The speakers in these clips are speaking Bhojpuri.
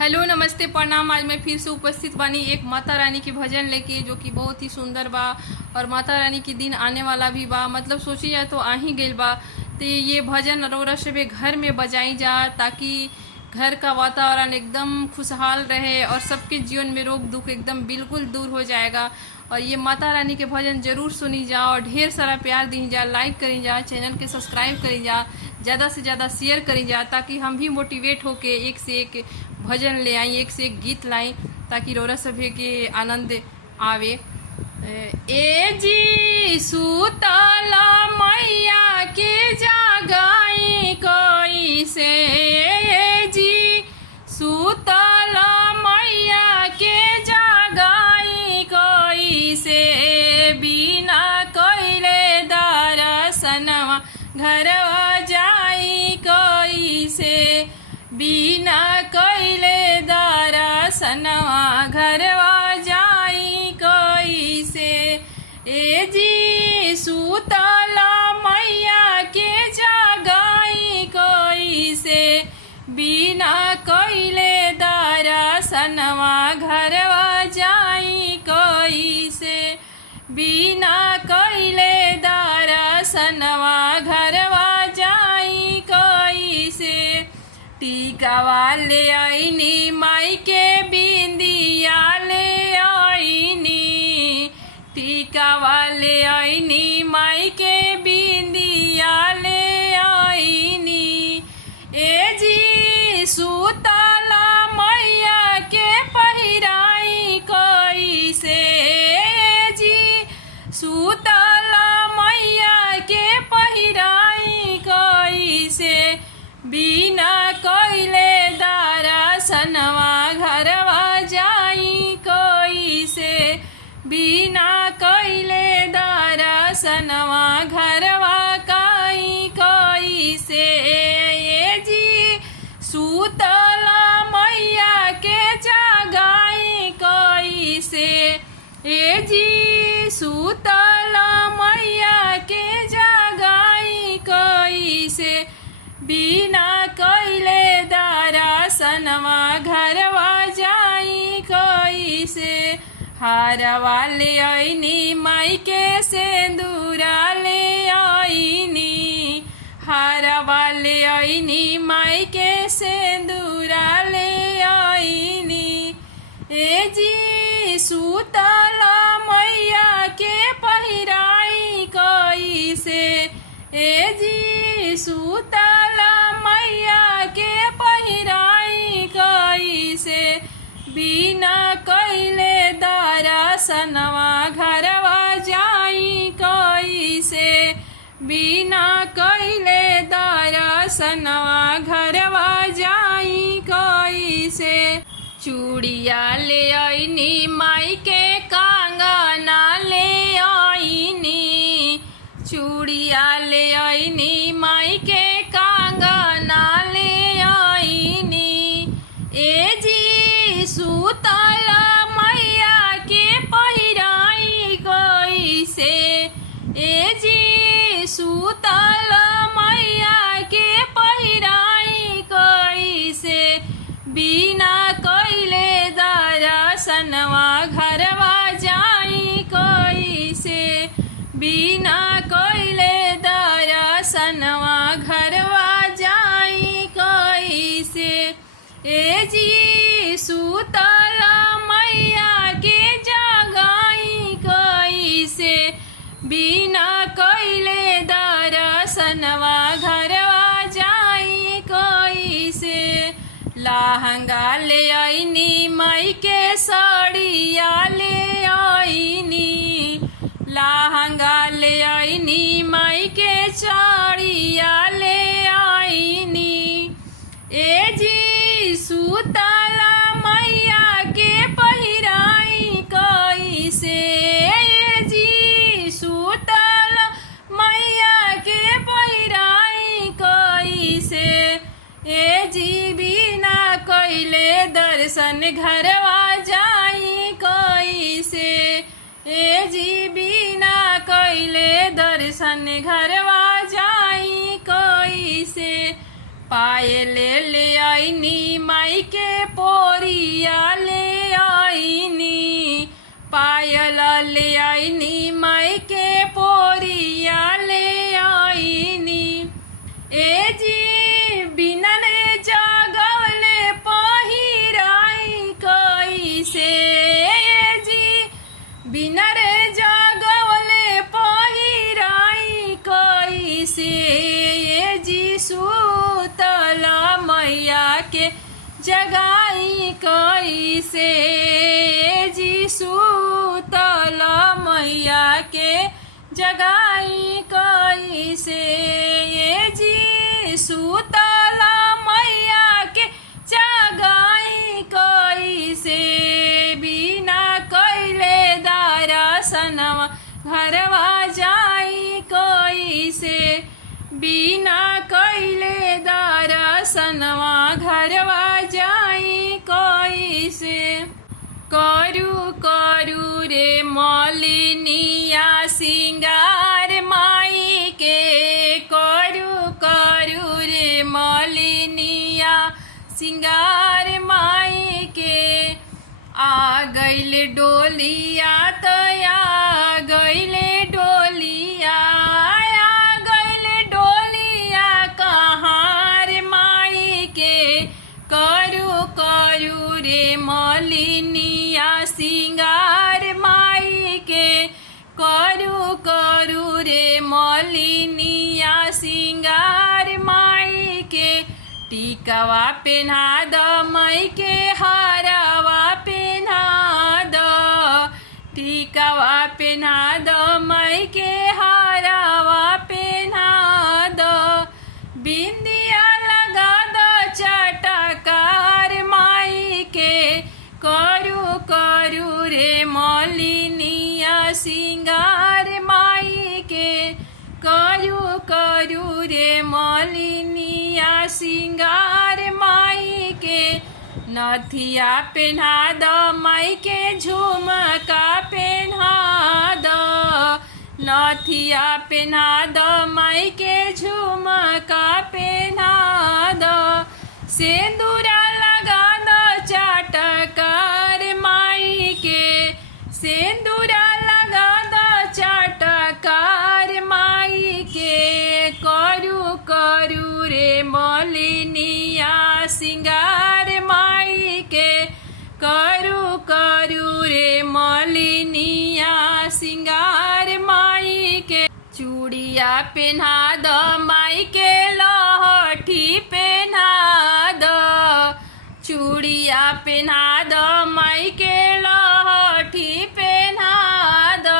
हेलो नमस्ते प्रणाम। आज मैं फिर से उपस्थित बानी एक माता रानी के भजन लेके, जो कि बहुत ही सुंदर बा। और माता रानी के दिन आने वाला भी बा, मतलब सोची जाए तो आ ही गइल बा। तो ये भजन रौरा सभे घर में बजाई जा, ताकि घर का वातावरण एकदम खुशहाल रहे और सबके जीवन में रोग दुख एकदम बिल्कुल दूर हो जाएगा। और ये माता रानी के भजन जरूर सुनी जा और ढेर सारा प्यार दी जा, लाइक करी जा, चैनल के सब्सक्राइब करी जा, ज़्यादा से ज़्यादा शेयर करी जा, ताकि हम भी मोटिवेट होके एक से एक भजन ले आई, एक से एक गीत लाई, ताकि रौरा सभे के आनंद आवे। ए जी सुतला मैया के जागाई कोई से, ए जी सुतला मैया के जागाई कोई से, बिना कोइले दर्शनवा घरवा जाई कोई से, बिना कोइले दर्शनवा घरवा जाई कोई से। ए जी सुतला मैया के जागाई कोई से, बिना कोइले दर्शनवा घरवा जाई कोई से, बिना कोइले दर्शनवा घरवा जाई कोई से। टीका वाले आईनी माई के बिंदिया ले आईनी, टीका वाले आईनी माई के बिंदिया ले आईनी। ए जी सुतला मैया के पहिराई कोई से, ए जी सुतला मैया के पहिराई कोई से, बिना कोइले दर्शनवा घरवा जाई कोई से, बिना कोइले दर्शनवा घरवा काई कोई से। ए जी सुतला मैया के जागाई कोई से, ए जी सुतला मैया के जागाई कोई से, बिना कोइले दर्शनवा घरवा जाई कोई से। हारवा ले आईनी माई के सिंदूरा ले आईनी, हारवा ले आईनी माई के सिंदूरा ले आईनी। ए जी सुतला मैया के पहिराई कोई से, ए जी सुतला मैया के पहिराई कोई से, बिना कोइले दर्शनवा घरवा जाई कोई से, बिना कोइले दर्शनवा घरवा जाई कोई से। चूड़िया ले आईनी माई के कंगना ले आईनी, चूड़िया ले आईनी माई के कंगना ले आईनी। ए जी सुतला मैया के पहिराई कोई से, ए जी सुतला मैया के पहिराई कोई से, बिना कोइले दर्शनवा घरवा जाई कोई से, बिना कोइले दर्शनवा घरवा जाई कोई से। ए जी सुतला मैया के जागाई कोई से, बिना कोइले दर्शनवा घरवा जाई कोई से। लहंगा ले आईनी माई के साड़िया ले आईनी, लहंगा ले आईनी माई के साड़िया ले आईनी। ए जी सुतला मैया के पहिराई कोई से, ए जी सुतला मैया के पहिराई कोई से। ए जी बिना कोइले दर्शन घरवा जाई कोई से, ए जी बिना कोइले दर्शन घरवा जाई कोई से। पायल ले आईनी माई के पोर जगाई कैसे जी सूतल मैया के जगाई कैसे ये जी सूतल मैया के जगाई कैसे बिना कैले दर्शनवा घरवा जाई कैसे बिना कैले दर्शनवा घरवा जाई कैसे करू करू रे मलिनिया सिंगार माई के करू करू रे मलिनिया सिंगार माई के आ गइल डोलिया तो आ गइल डोलिया आ गइल डोलिया कहाँ रे माई के करू करू रे मलिनिया सिंगार माई के करू करू रे मलिनिया सिंगार माई के टीकावा पेन्हा द माई के हारावा पेन्हा द टीकावा पेन्हा द माई के हारावा पेन्हा द बिंदिया लगा द चटकार माई के करू करू रे मलिनिया सिंगार माई के करू करू रे मलिनिया सिंगार माई के नथिया पेन्हा द माई के झुमका पेन्हा द नथिया पेन्हा द माई के झुमका पेन्हा द सिंदूरा लगा द चटकार माई के सिंदूरा लगा द चटकार माई के करू करू रे मलिनिया सिंगार माई के करू करू रे मलिनिया सिंगार माई के चूड़िया पेन्हा द माई के लहठी पेन्हा द चूड़िया पेन्हा द माई के लहठी पेन्हा द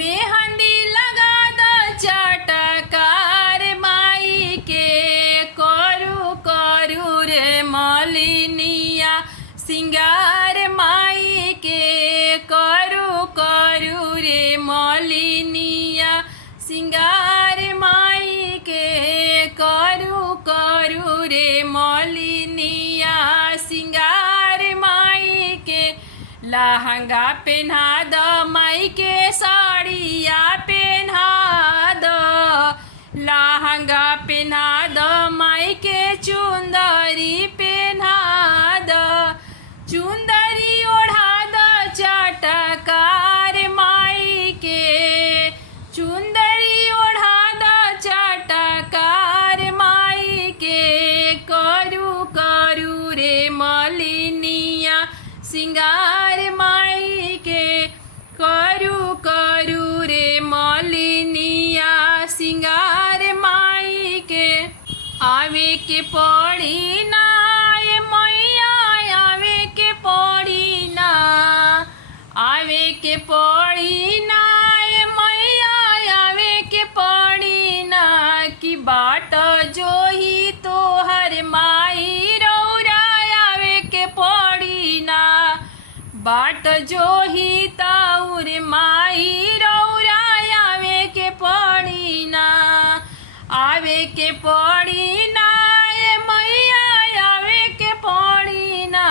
मेहंदी लगा द चटकार माई के करू करू रे मलिनिया सिंगार माई के करू करू रे मलिनिया सिंगार माई के करू करू रे मलिनिया सिंगार माई के लहंगा पेन्हा द माई के साड़िया पेन्हा द लहंगा पेन्हा द माई के चुंदरी पेन्हा द चुंदरी ओढ़ा द चटकार माई के चुंदरी ओढ़ा द चटकार माई के करू करू रे मलिनिया सिंगार माई के करू करू रे मलिनिया सिंगार माई के आवे के पड़ी ना ये मैया आवे के पड़ी ना आवे के पड़ी ना ये मैया आवे के पड़ी ना कि बाट जो ही तो हर माई रौरा आवे के पड़ी ना बाट जो ही ताउर माई रौरा आवे के पड़ी ना आवे के पड़ी ना ये मैया आवे के पड़ी ना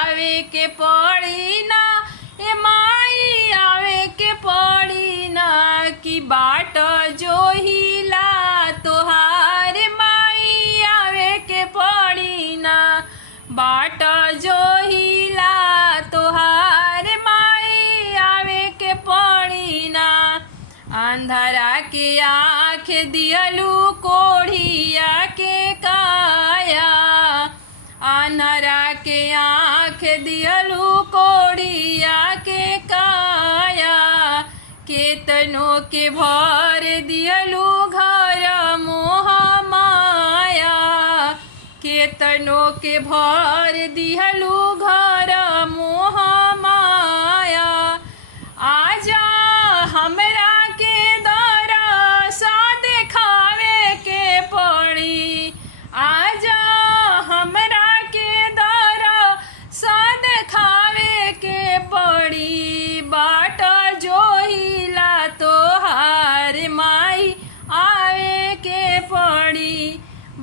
आवे के पड़ी ना ये माई आवे के पड़ी ना कि बाट जो ही ला तोहार माई आवे के पड़ी ना बाट जो ही ला तोहार माई आवे के पड़ी ना अंधरा के आँख दियलू कोढ़िया के काया अनरा के आँख दियलू कोढ़िया के काया केतनों के भर दियलू घर मोह माया के केतनो के भर दिहलू घर मोह माया आजा हमरा के दरस देखावे के पड़ी आजा हमरा के दरस देखावे के पड़ी बाट जोहिला तोहार माई आवे के पड़ी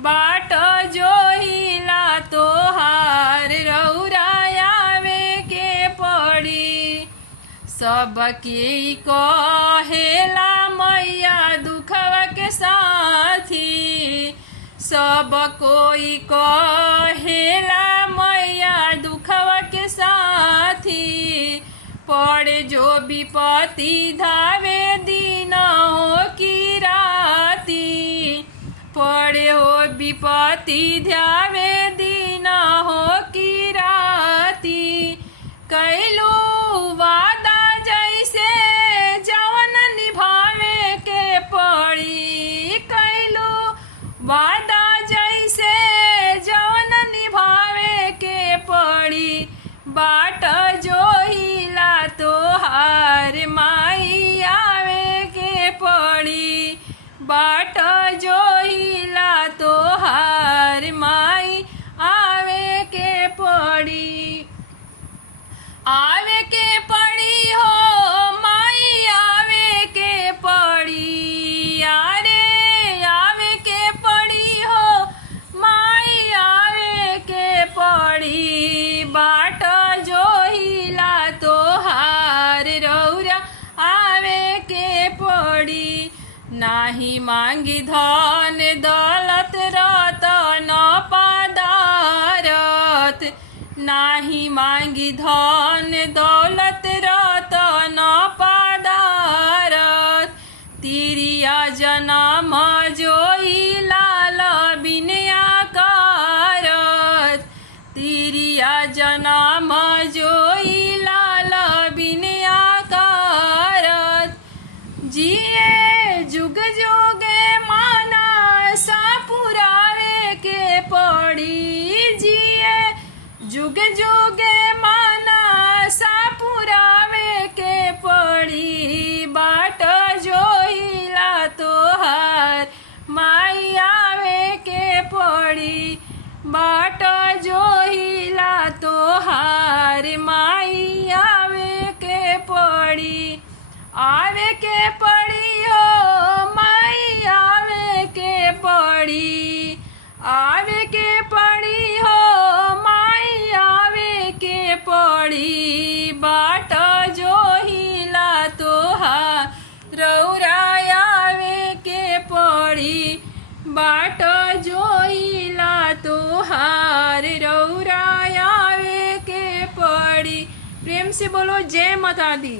बाट जोहिला तोहार रौरा आवे के पड़ी सबके कहेला मैया दुखवा के साथी सब कोई कहेला मैया दुखवा के साथी पड़े जो विपत्ति धावे दिन हो की राती पड़े हो विपत्ति ध्यावे दिन हो की राती कैलू वादा जैसे जवन निभावे के पड़ी कैलू वादा जैसे जवन निभावे के पड़ी बाट जोहिला तोहार माई आवे के पड़ी बाट जोहिला तोहार माई आवे के पड़ी आवे के पड़ी हो माई आवे के पड़ी यारे आवे के पड़ी हो माई आवे के पड़ी बाट जोहिला तोहार रौरा आवे के पड़ी नाही मांगी धन दौलत रतन पदारत नाही मांगी धन दौलत रतन पदारत तिरिया जनम जोई लाल बिनया करत तिरिया जनम जोई लाल बिनया करत जिए जुग जुगे माना सा पुरावे के पड़ी जिए जुग जुगे माना सा पुरावे के पड़ी बाट जोहिला तोहार माई आवे के पड़ी बाट जोहिला तोहार माई आवे के पड़ी आवे के पड़ी हो माई आवे के पड़ी आवे के पड़ी हो माई आवे के पड़ी बाट जोहिला तोहार रौरा आवे के पड़ी बाट जोहिला तोहार रौरा आवे के पड़ी। प्रेम से बोलो जय माता दी।